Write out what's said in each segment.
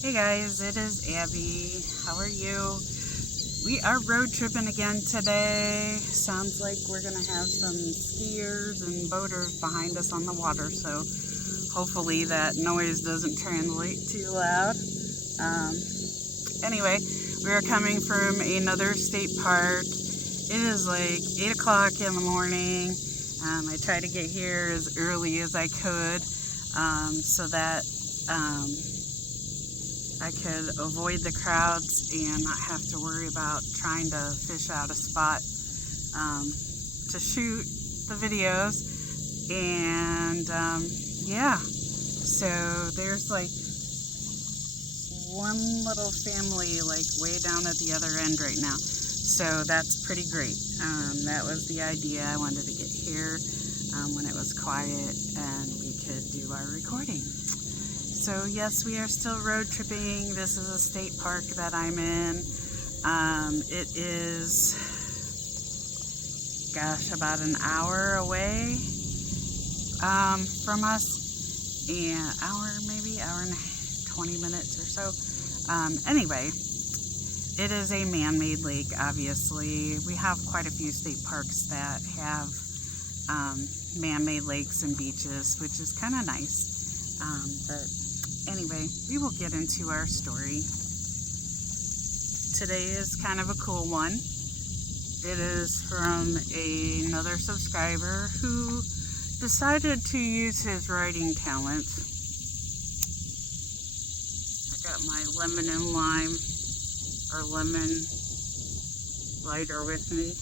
Hey guys, it is Abby. How are you? We are road tripping again today. Sounds like we're gonna have some skiers and boaters behind us on the water, so hopefully that noise doesn't translate too loud. Anyway, we are coming from another state park. It is like 8 o'clock in the morning. I tried to get here as early as I could so that I could avoid the crowds and not have to worry about trying to fish out a spot to shoot the videos. And yeah, so there's like one little family like way down at the other end right now, so that's pretty great. That was the idea. I wanted to get here when it was quiet and we could do our recording. So yes, we are still road tripping. This is a state park that I'm in. It is, gosh, about an hour away from us, and hour and 20 minutes or so. Anyway, it is a man-made lake, obviously. We have quite a few state parks that have man-made lakes and beaches, which is kind of nice. But anyway, we will get into our story. Today is kind of a cool one. It is from another subscriber who decided to use his writing talent. I got my lemon and lime, or lemon lighter with me.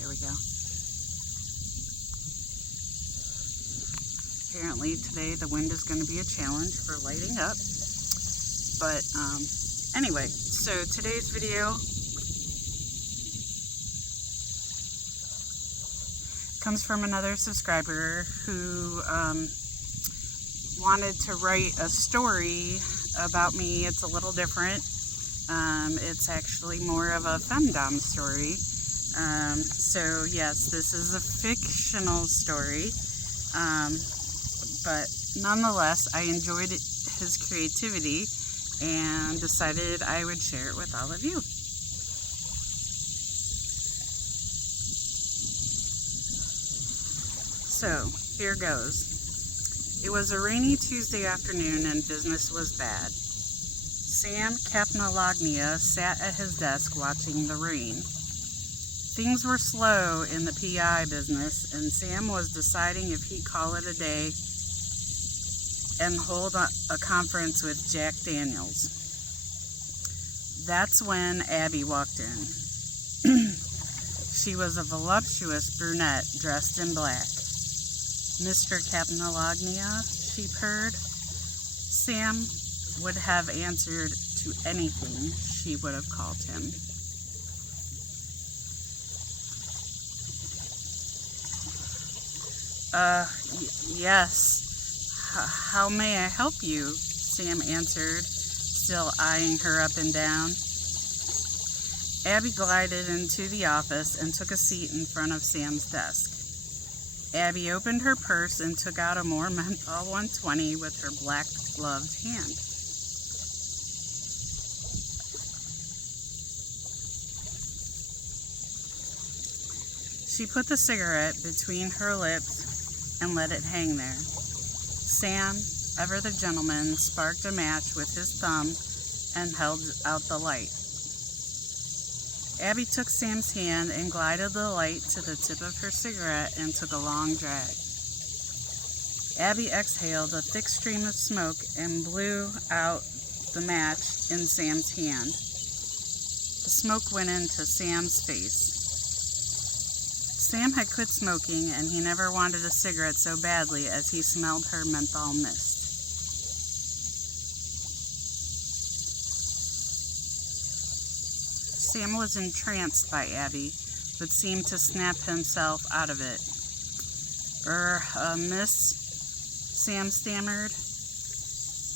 There we go. Apparently today the wind is going to be a challenge for lighting up. But anyway, so today's video comes from another subscriber who wanted to write a story about me. It's a little different. It's actually more of a Femdom story. So yes, this is a fictional story, but nonetheless, I enjoyed his creativity and decided I would share it with all of you. So here goes. It was a rainy Tuesday afternoon and business was bad. Sam Capnolognia sat at his desk watching the rain. Things were slow in the PI business, and Sam was deciding if he'd call it a day and hold a conference with Jack Daniels. That's when Abby walked in. She was a voluptuous brunette dressed in black. Mr. Capnolognia, she purred. Sam would have answered to anything she would have called him. Yes. How may I help you? Sam answered, still eyeing her up and down. Abby glided into the office and took a seat in front of Sam's desk. Abby opened her purse and took out a more menthol 120 with her black gloved hand. She put the cigarette between her lips and let it hang there. Sam, ever the gentleman, sparked a match with his thumb and held out the light. Abby took Sam's hand and glided the light to the tip of her cigarette and took a long drag. Abby exhaled a thick stream of smoke and blew out the match in Sam's hand. The smoke went into Sam's face. Sam had quit smoking, and he never wanted a cigarette so badly as he smelled her menthol mist. Sam was entranced by Abby, but seemed to snap himself out of it. Miss, Sam stammered.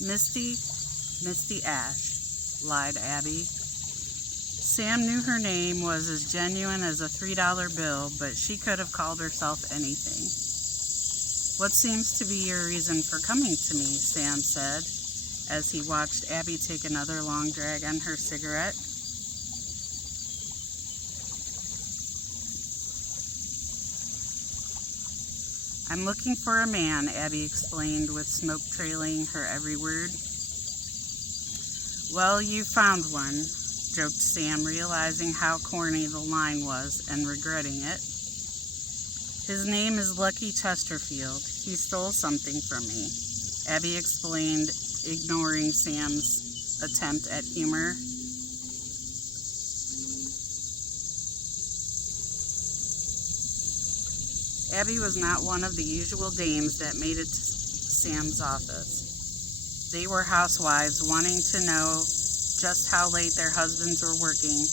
Misty Ash, lied Abby. Sam knew her name was as genuine as a $3 bill, but she could have called herself anything. What seems to be your reason for coming to me? Sam said, as he watched Abby take another long drag on her cigarette. I'm looking for a man, Abby explained, with smoke trailing her every word. Well, you found one, joked Sam, realizing how corny the line was and regretting it. His name is Lucky Chesterfield. He stole something from me, Abby explained, ignoring Sam's attempt at humor. Abby was not one of the usual dames that made it to Sam's office. They were housewives wanting to know just how late their husbands were working,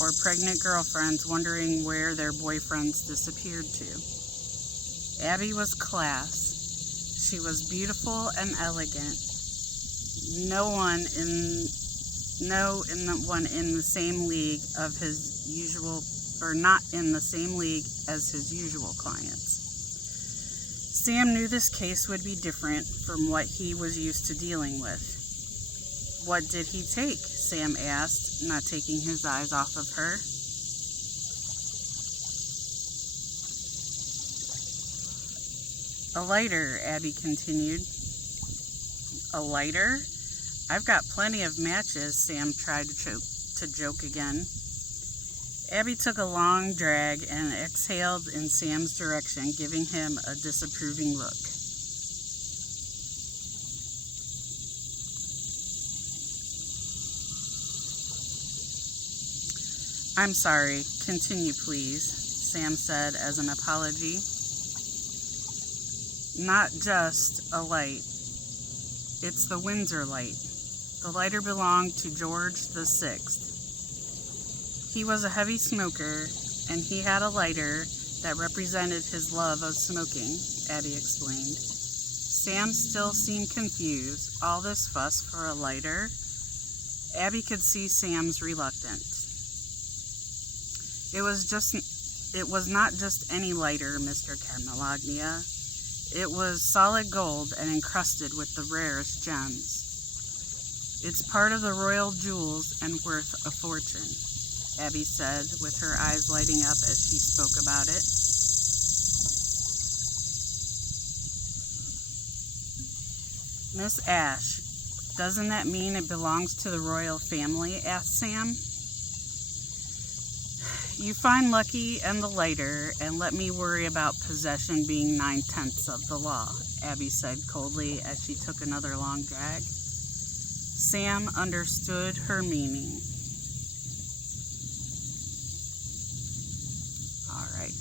or pregnant girlfriends wondering where their boyfriends disappeared to. Abby was class. She was beautiful and elegant. No one in the same league of his usual, or not in the same league as his usual clients. Sam knew this case would be different from what he was used to dealing with. What did he take? Sam asked, not taking his eyes off of her. A lighter, Abby continued. A lighter? I've got plenty of matches, Sam tried to joke again. Abby took a long drag and exhaled in Sam's direction, giving him a disapproving look. I'm sorry. Continue, please, Sam said as an apology. Not just a light. It's the Windsor light. The lighter belonged to George VI. He was a heavy smoker, and he had a lighter that represented his love of smoking, Abby explained. Sam still seemed confused. All this fuss for a lighter? Abby could see Sam's reluctance. It was not just any lighter, Mr. Capnolognia. It was solid gold and encrusted with the rarest gems. It's part of the royal jewels and worth a fortune, Abby said, with her eyes lighting up as she spoke about it. Miss Ash, doesn't that mean it belongs to the royal family? Asked Sam. You find Lucky and the lighter, and let me worry about possession being 9/10 of the law, Abby said coldly as she took another long drag. Sam understood her meaning. All right,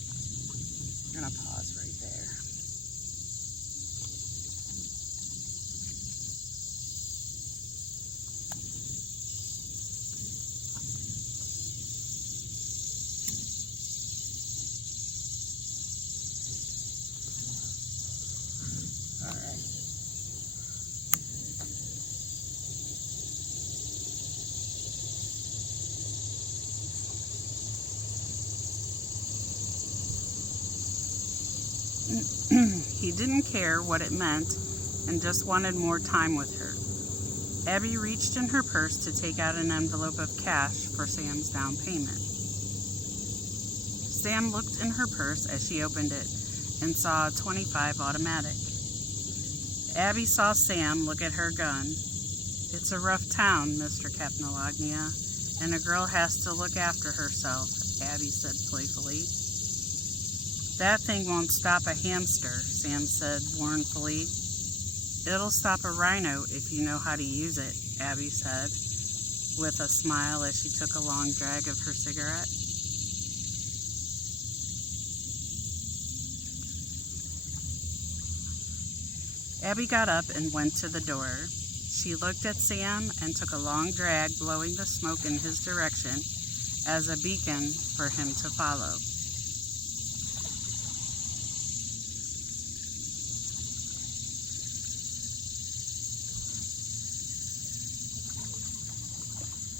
I'm gonna pause right there. He didn't care what it meant and just wanted more time with her. Abby reached in her purse to take out an envelope of cash for Sam's down payment. Sam looked in her purse as she opened it and saw a .25 automatic. Abby saw Sam look at her gun. It's a rough town, Mr. Capnolognia, and a girl has to look after herself, Abby said playfully. That thing won't stop a hamster, Sam said mournfully. It'll stop a rhino if you know how to use it, Abby said, with a smile as she took a long drag of her cigarette. Abby got up and went to the door. She looked at Sam and took a long drag, blowing the smoke in his direction as a beacon for him to follow.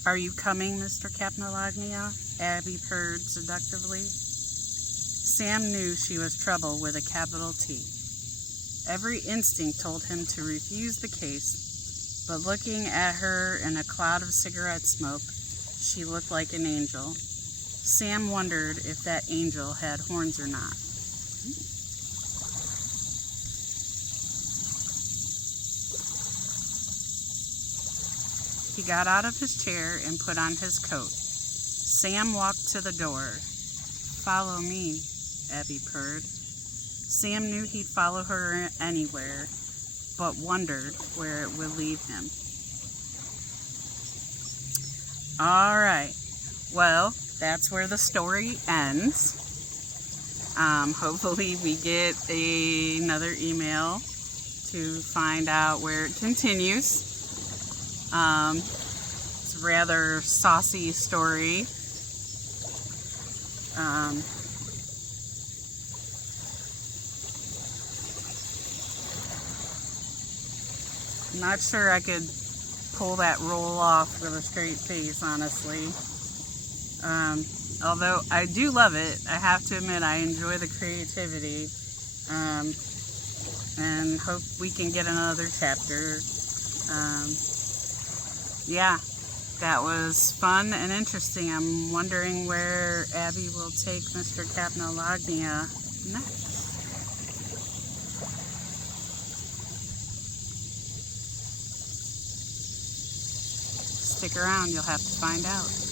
"Are you coming, Mr. Capnolognia?" Abby purred seductively. Sam knew she was trouble with a capital T. Every instinct told him to refuse the case, but looking at her in a cloud of cigarette smoke, she looked like an angel. Sam wondered if that angel had horns or not. He got out of his chair and put on his coat. Sam walked to the door. "Follow me," Abby purred. Sam knew he'd follow her anywhere, but wondered where it would lead him. All right. Well, that's where the story ends. Hopefully we get another email to find out where it continues. It's a rather saucy story. I'm not sure I could pull that roll off with a straight face, honestly. Although I do love it, I have to admit I enjoy the creativity, and hope we can get another chapter. Yeah, that was fun and interesting. I'm wondering where Abby will take Mr. Capnolognia next. Stick around, you'll have to find out.